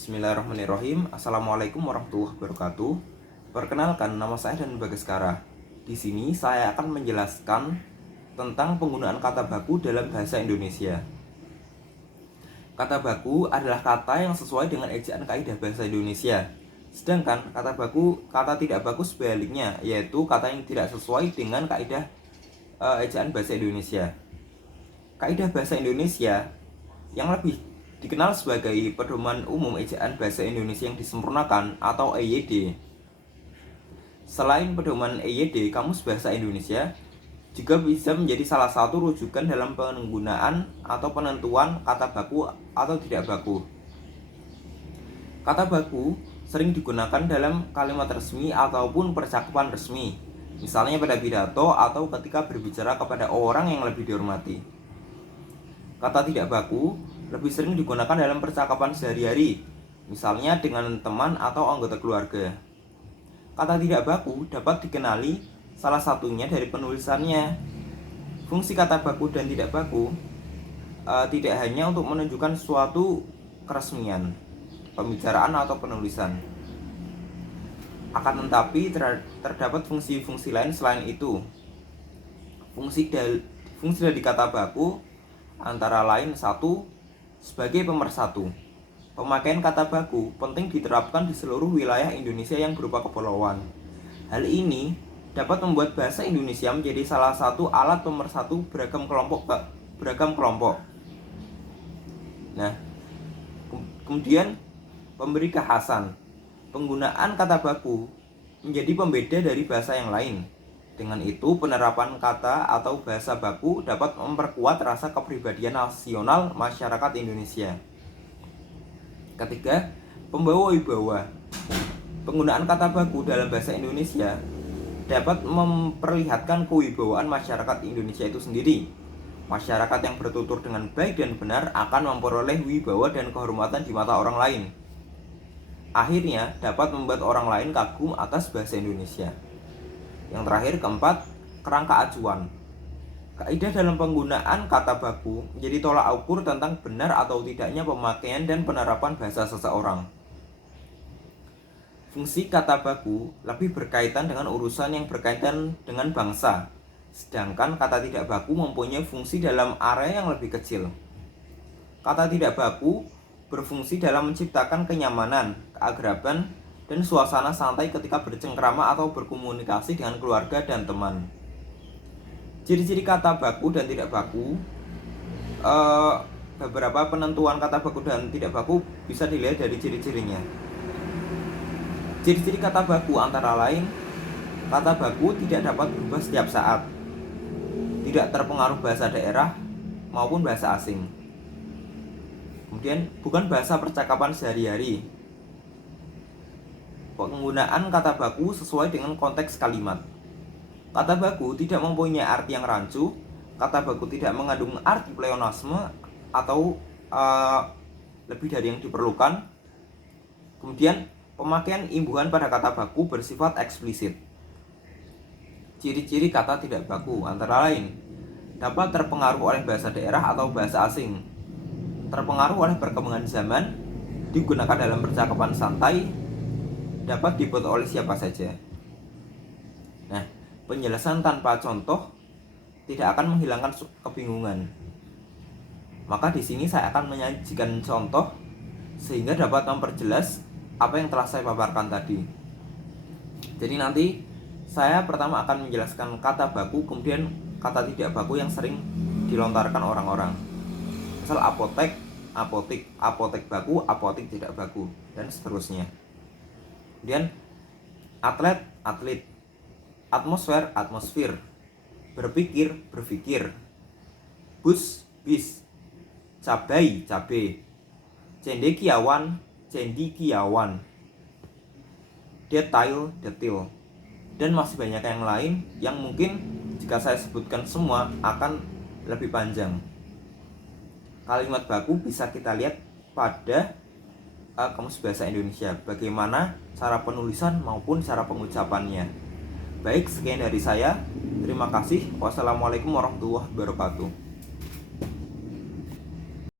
Bismillahirrahmanirrahim. Assalamualaikum warahmatullahi wabarakatuh. Perkenalkan, nama saya Dan Bagaskara. Di sini saya akan menjelaskan tentang penggunaan kata baku dalam bahasa Indonesia. Kata baku adalah kata yang sesuai dengan ejaan kaidah bahasa Indonesia. Sedangkan kata tidak baku sebaliknya, yaitu kata yang tidak sesuai dengan kaidah ejaan bahasa Indonesia. Kaidah bahasa Indonesia yang lebih dikenal sebagai Pedoman Umum Ejaan Bahasa Indonesia yang Disempurnakan atau EYD. Selain pedoman EYD, Kamus Bahasa Indonesia juga bisa menjadi salah satu rujukan dalam penggunaan atau penentuan kata baku atau tidak baku. Kata baku sering digunakan dalam kalimat resmi ataupun percakapan resmi, misalnya pada pidato atau ketika berbicara kepada orang yang lebih dihormati. Kata tidak baku lebih sering digunakan dalam percakapan sehari-hari, misalnya dengan teman atau anggota keluarga. Kata tidak baku dapat dikenali salah satunya dari penulisannya. Fungsi kata baku dan tidak baku tidak hanya untuk menunjukkan suatu keresmian, pembicaraan atau penulisan. Akan tetapi terdapat fungsi-fungsi lain selain itu. Fungsi dari kata baku antara lain: 1. Sebagai pemersatu. Pemakaian kata baku penting diterapkan di seluruh wilayah Indonesia yang berupa kepulauan. Hal ini dapat membuat bahasa Indonesia menjadi salah satu alat pemersatu beragam kelompok. Nah, kemudian pemberi kekhasan. Penggunaan kata baku menjadi pembeda dari bahasa yang lain. Dengan itu, penerapan kata atau bahasa baku dapat memperkuat rasa kepribadian nasional masyarakat Indonesia. Ketiga, pembawa wibawa. Penggunaan kata baku dalam bahasa Indonesia dapat memperlihatkan kewibawaan masyarakat Indonesia itu sendiri. Masyarakat yang bertutur dengan baik dan benar akan memperoleh wibawa dan kehormatan di mata orang lain. Akhirnya, dapat membuat orang lain kagum atas bahasa Indonesia. Yang terakhir, keempat, kerangka acuan. Kaidah dalam penggunaan kata baku menjadi tolak ukur tentang benar atau tidaknya pemakaian dan penerapan bahasa seseorang. Fungsi kata baku lebih berkaitan dengan urusan yang berkaitan dengan bangsa, sedangkan kata tidak baku mempunyai fungsi dalam area yang lebih kecil. Kata tidak baku berfungsi dalam menciptakan kenyamanan, keakraban, dan suasana santai ketika bercengkrama atau berkomunikasi dengan keluarga dan teman. Ciri-ciri kata baku dan tidak baku. Beberapa penentuan kata baku dan tidak baku bisa dilihat dari ciri-cirinya. Ciri-ciri kata baku antara lain: kata baku tidak dapat berubah setiap saat, tidak terpengaruh bahasa daerah maupun bahasa asing. Kemudian, bukan bahasa percakapan sehari-hari. Penggunaan kata baku sesuai dengan konteks kalimat. Kata baku tidak mempunyai arti yang rancu. Kata baku tidak mengandung arti pleonasme atau lebih dari yang diperlukan. Kemudian, pemakaian imbuhan pada kata baku bersifat eksplisit. Ciri-ciri kata tidak baku antara lain: dapat terpengaruh oleh bahasa daerah atau bahasa asing, terpengaruh oleh perkembangan zaman, digunakan dalam percakapan santai, dapat dibuat oleh siapa saja. Nah, penjelasan tanpa contoh tidak akan menghilangkan kebingungan. Maka di sini saya akan menyajikan contoh sehingga dapat memperjelas apa yang telah saya paparkan tadi. Jadi nanti saya pertama akan menjelaskan kata baku, kemudian kata tidak baku yang sering dilontarkan orang-orang. Misal apotek, apotik, apotek baku, apotik tidak baku, dan seterusnya. Kemudian atlet, atlet, atmosfer, atmosfer, berpikir, berpikir, bus, bis, cabai, cabe, cendekiawan, cendikiawan, detail, detail, dan masih banyak yang lain yang mungkin jika saya sebutkan semua akan lebih panjang. Kalimat baku bisa kita lihat pada Kamus Bahasa Indonesia, bagaimana cara penulisan maupun cara pengucapannya. Baik, sekian dari saya. Terima kasih. Wassalamualaikum warahmatullahi wabarakatuh.